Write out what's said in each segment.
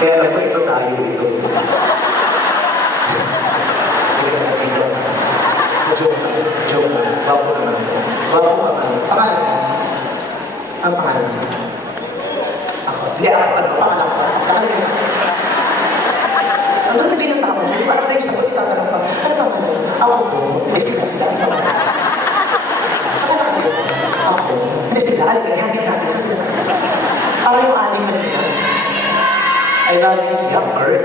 Kaya alam ko ito tayo ito. Hindi ka nakakita. Joke lang. Wapo naman. Wapo ka man. Pangalan mo? Ang pangalan mo? Ako. Hindi ako. Ano? Pangalan ko. Pangalan mo? Ang doon din ang tao. Parang na yung sagot. Tatanong pa. Ano pangalan mo? Ako po. Hindi sila. Ang pangalan mo. Saan ka kayo? Ako. Hindi sila. Hanggang natin sa sila. Parang yung aling kanina. I love you, younger.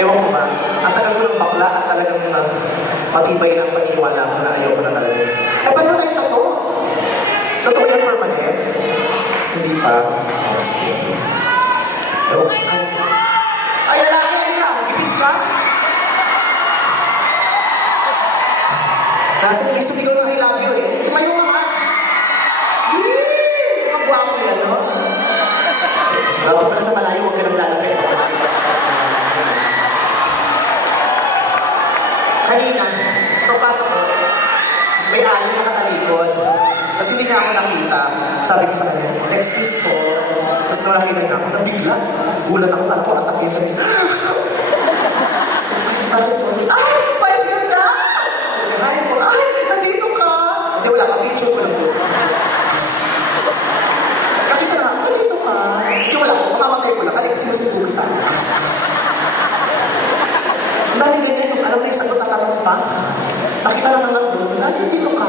Ewan ko ba, ang tagal ko ng bakla at talagang matibay ng paniniwala ko na ayaw ko na talaga. Eh, paano kayo totoo? Totoo yan permanent? Hindi pa. Oh, sige. Ewan ko. Ay, lalaki, ano ka? Gipit ka? Nasa niya sumigaw ng I love you eh. Tumayo ka nga. Ang gwapo yan, no? Dapat pa na sa malayo, huwag ka nang lalapit. Kanina, pagpasok ko, may alin na nakatalikod. Kasi hindi niya ako nakita. Sabi ko sa kanya, excuse po. Tapos nakakita niya ako, nabigla. Gulat ako, kala ko atakin sa kanya. Ay, pais ganda! Sabi, hi po, ay, nandito ka! Hindi, wala ka, picture ko lang po. Nakita na, nandito ka. Hindi, wala ko, mamamatay ko lang, kasi masinubo kita. Ang dami ganyan yung alam na yung sagot na tanong pa. Nakita lang naman doon, nandito ka.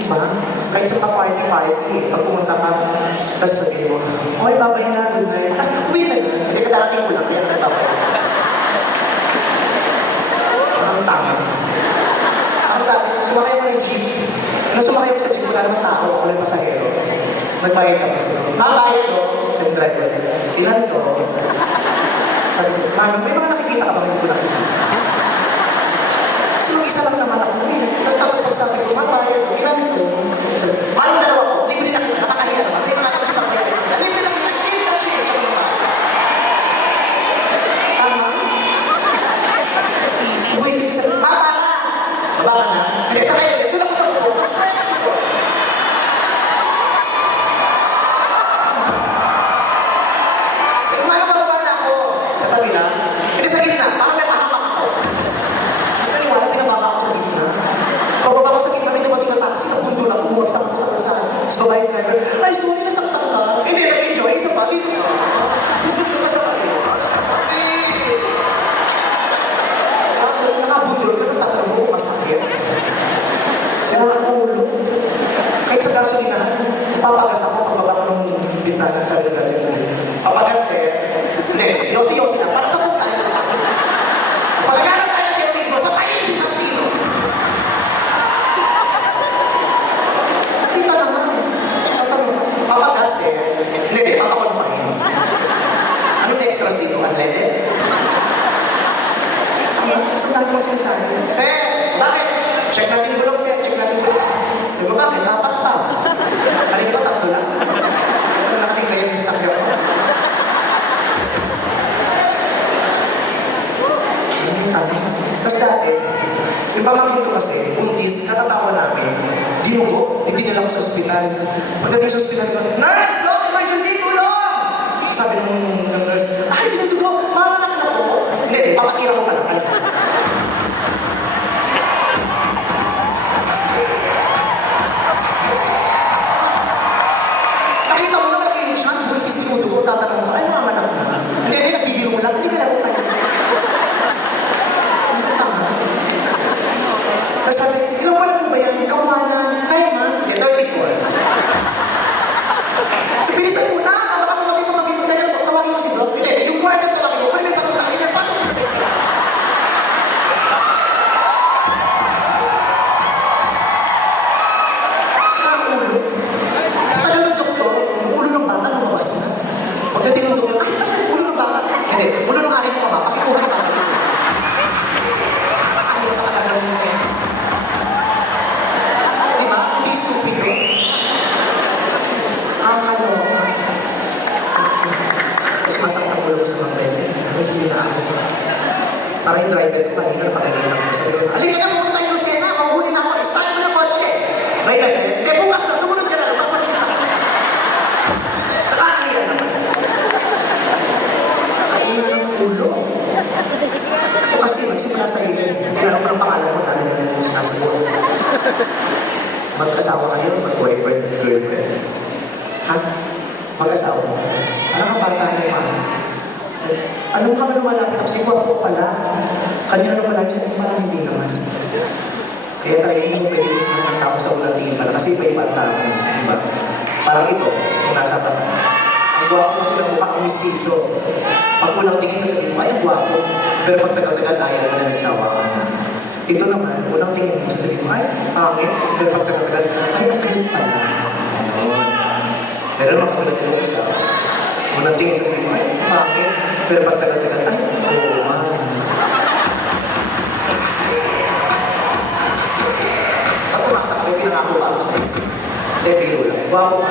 Diba? Kahit sa pa-party-party, pag pumunta ka, tapos sabihin mo, okay, babay na, good night. Ah, uwi ka na. Hindi ka darating ko lang, kaya nagbabay. Ang tama. Ang tama, sumakay mo ng jeep. Nung sumakay mo sa jeep, wala namang tao, wala yung pasahero. Nagbayad ka pa sila. Mabayad ko, sa yung driver. Ilan to? Sabi ko, Manong, may mga nakikita ka ba hindi ko nakikita? Kasi mag-isa lang naman ako. Tapos tapos pagsabi ko, mabayad ko, ilan to? Sabi ko, paano dalawa ko? Libre na kita, nakakahiya naman. Sa'yo nakatang siya pagbayad ko. Libre na kita, give that shit! Tama? Buwisip ko sabi, papa! Baba ka na? Hindi, sa kayo, doon ako sa buko. Mas press ko. Sabi, kumaya bababa na ako. Sa tabi na. Hindi sa gitna, parang may pahamak ako. Mas naniwala, pinababa ako sa gitna. Pababa ako sa gitna, may dumating na taxi, nabundo na, bumagsak ako sa kalsada. Tapos babae yung driver, ay, sorry, nasaktan ka. Hindi, nag-enjoy, isa pa, dito ka. Bundok ka sa kanila. Sa tabi. Nakabundol ka, tapos tatanong mo kung masakit. Sila ang ulo. Kahit sa gasolinahan, papagas ako pagbaba ko ng bintana sa gasolinahan. Papagas hindi, yosi-yosi na, para sa punta. Pagkakarap tayo ng terrorismo, patayin si Santino. Nakita naman. Papagas hindi, papakonfine. Anong extras dito? Unleaded? Kasi natin mo sinasabi. Sir, bakit? Check natin gulong, sir. Check natin gulong. Sabi ko, bakit? Dapat pa. Kanina ba tatlo lang? Ano nakating kayo sa sakyo ko? Tapos dati, yung pamangkin ko kasi, buntis, katatawa namin, dinugo, dinala ko sa ospital. Pagdating sa ospital ko, nurse, no, emergency, tulong! Sabi ng nurse, ay, dinudugo, mamanak na po. Hindi, papatira ko pala. Nakita mo naman kayo siya, buntis dinudugo, tatanong mo, ay, mamanak na. Hindi, nagbibiro lang, hindi ka na po kayo. Tapos sabi, ilang wala po ba yan? Kamuha na 9 months? Hindi, 34. So, bilisan mo na. Baka pumagin mo, tawagin mo si Doc. Hindi, yung guardian tawagin mo. Pwede may patulak. Hindi, pasok mo sa bed. girlfriend? Ha? Mag-asawa mo? Ano ka bata niya, ma? Ano ka ba lumalapit ako? Si Guapo pala. Kanina lumalapit siya, parang hindi naman. Kaya talaga hindi mo pwede isip ng tao sa ulang tingin pala kasi iba-iba ang tao. Diba? Parang ito, kung nasa tapat. Ang guwapo kasi ng mukha ang mistiso. Pag unang tingin sa sabihin mo, ay ang guwapo. Pero pag tagal-tagal ayaw mo na nagsawa ka na. Ito naman, unang tingin mo sa sabihin mo, ay pangit. Pero pag tagal-tagal, ay ang galing pala. Ayun. Pero naman katulad yung isa, unang tingin sa sabihin mo, ay pangit. Pero pag tagal-tagal, ay oo man. Pag tumaksak, may pinangako ako sa'yo. Hindi, biro lang. Guwapo ka.